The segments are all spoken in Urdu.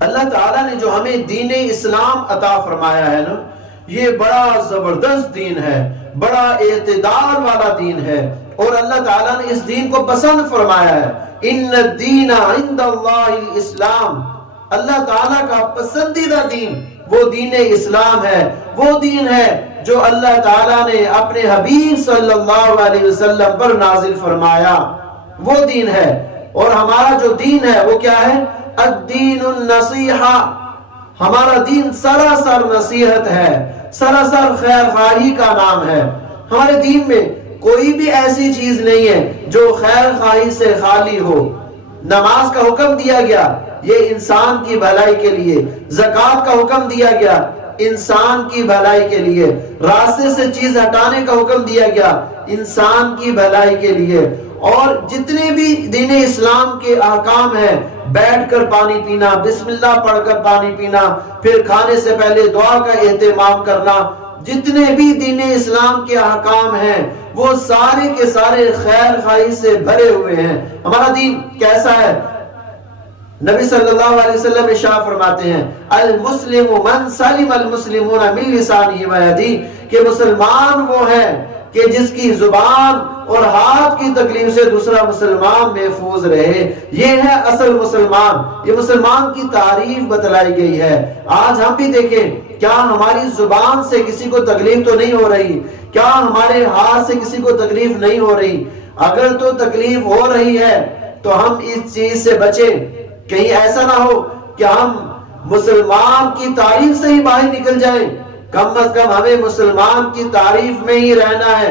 اللہ تعالیٰ نے جو ہمیں دین اسلام عطا فرمایا ہے نا، یہ بڑا زبردست دین ہے، بڑا اعتدال والا دین ہے، اور اللہ تعالیٰ نے اس دین کو پسند فرمایا ہے۔ ان الدین عند اللہ الاسلام، اللہ تعالیٰ کا پسندیدہ دین وہ دین اسلام ہے، وہ دین ہے جو اللہ تعالیٰ نے اپنے حبیب صلی اللہ علیہ وسلم پر نازل فرمایا، وہ دین ہے۔ اور ہمارا جو دین ہے وہ کیا ہے؟ الدین النصیحہ، ہمارا دین سراسر نصیحت ہے، سراسر خیر خواہی کا نام ہے۔ ہمارے دین میں کوئی بھی ایسی چیز نہیں ہے جو خیر خواہی سے خالی ہو۔ نماز کا حکم دیا گیا، یہ انسان کی بھلائی کے لیے۔ زکوٰۃ کا حکم دیا گیا، انسان کی بھلائی کے لیے۔ راستے سے چیز ہٹانے کا حکم دیا گیا، انسان کی بھلائی کے لیے۔ اور جتنے بھی دین اسلام کے احکام ہیں، بیٹھ کر پانی پینا، بسم اللہ پڑھ کر پانی پینا، پھر کھانے سے پہلے دعا کا اہتمام کرنا، جتنے بھی دین اسلام کے احکام ہیں وہ سارے کے سارے خیر خواہی سے بھرے ہوئے ہیں۔ ہمارا دین کیسا ہے؟ نبی صلی اللہ علیہ وسلم ارشاد فرماتے ہیں المسلم من سلم المسلمون من لسانہ و یدہ، کہ مسلمان وہ ہے کہ جس کی زبان اور ہاتھ کی تکلیف سے دوسرا مسلمان محفوظ رہے۔ یہ ہے اصل مسلمان، یہ مسلمان کی تعریف بتلائی گئی ہے۔ آج ہم بھی دیکھیں، کیا ہماری زبان سے کسی کو تکلیف تو نہیں ہو رہی؟ کیا ہمارے ہاتھ سے کسی کو تکلیف نہیں ہو رہی؟ اگر تو تکلیف ہو رہی ہے تو ہم اس چیز سے بچیں، کہیں ایسا نہ ہو کہ ہم مسلمان کی تعریف سے ہی باہر نکل جائیں۔ کم از کم ہمیں مسلمان کی تعریف میں ہی رہنا ہے،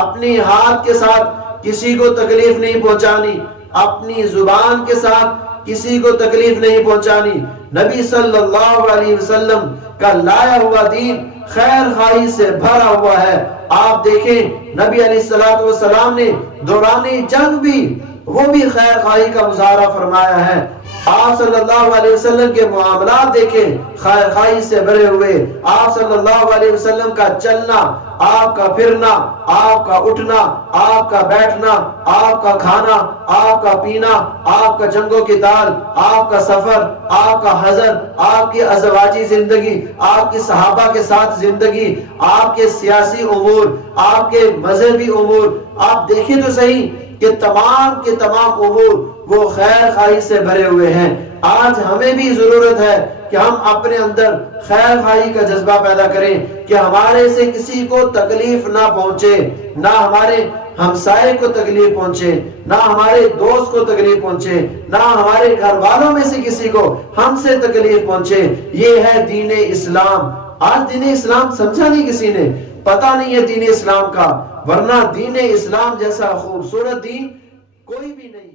اپنی ہاتھ کے ساتھ کسی کو تکلیف نہیں پہنچانی، اپنی زبان کے ساتھ کسی کو تکلیف نہیں پہنچانی۔ نبی صلی اللہ علیہ وسلم کا لایا ہوا دین خیر خواہی سے بھرا ہوا ہے۔ آپ دیکھیں نبی علیہ السلام نے دوران جنگ بھی وہ بھی خیر خواہی کا مظاہرہ فرمایا ہے۔ آپ صلی اللہ علیہ وسلم کے معاملات دیکھیں، خیر خواہی سے بھرے ہوئے۔ آپ صلی اللہ علیہ وسلم کا چلنا، آپ کا پھرنا، آپ کا اٹھنا، آپ کا بیٹھنا، آپ کا کھانا، آپ کا پینا، آپ کا جنگ و قتال، آپ کا سفر، آپ کا حضر، آپ کی ازواجی زندگی، آپ کی صحابہ کے ساتھ زندگی، آپ کے سیاسی امور، آپ کے مذہبی امور، آپ دیکھیں تو صحیح کہ تمام کے تمام امور وہ خیر خواہی سے بھرے ہوئے ہیں۔ آج ہمیں بھی ضرورت ہے کہ ہم اپنے اندر خیر خواہی کا جذبہ پیدا کریں کہ ہمارے سے کسی کو تکلیف نہ پہنچے، نہ ہمارے ہمسائے کو تکلیف پہنچے، نہ ہمارے دوست کو تکلیف پہنچے، نہ ہمارے گھر والوں میں سے کسی کو ہم سے تکلیف پہنچے۔ یہ ہے دین اسلام۔ آج دین اسلام سمجھا نہیں کسی نے، پتہ نہیں ہے دین اسلام کا، ورنہ دین اسلام جیسا خوبصورت دین کوئی بھی نہیں۔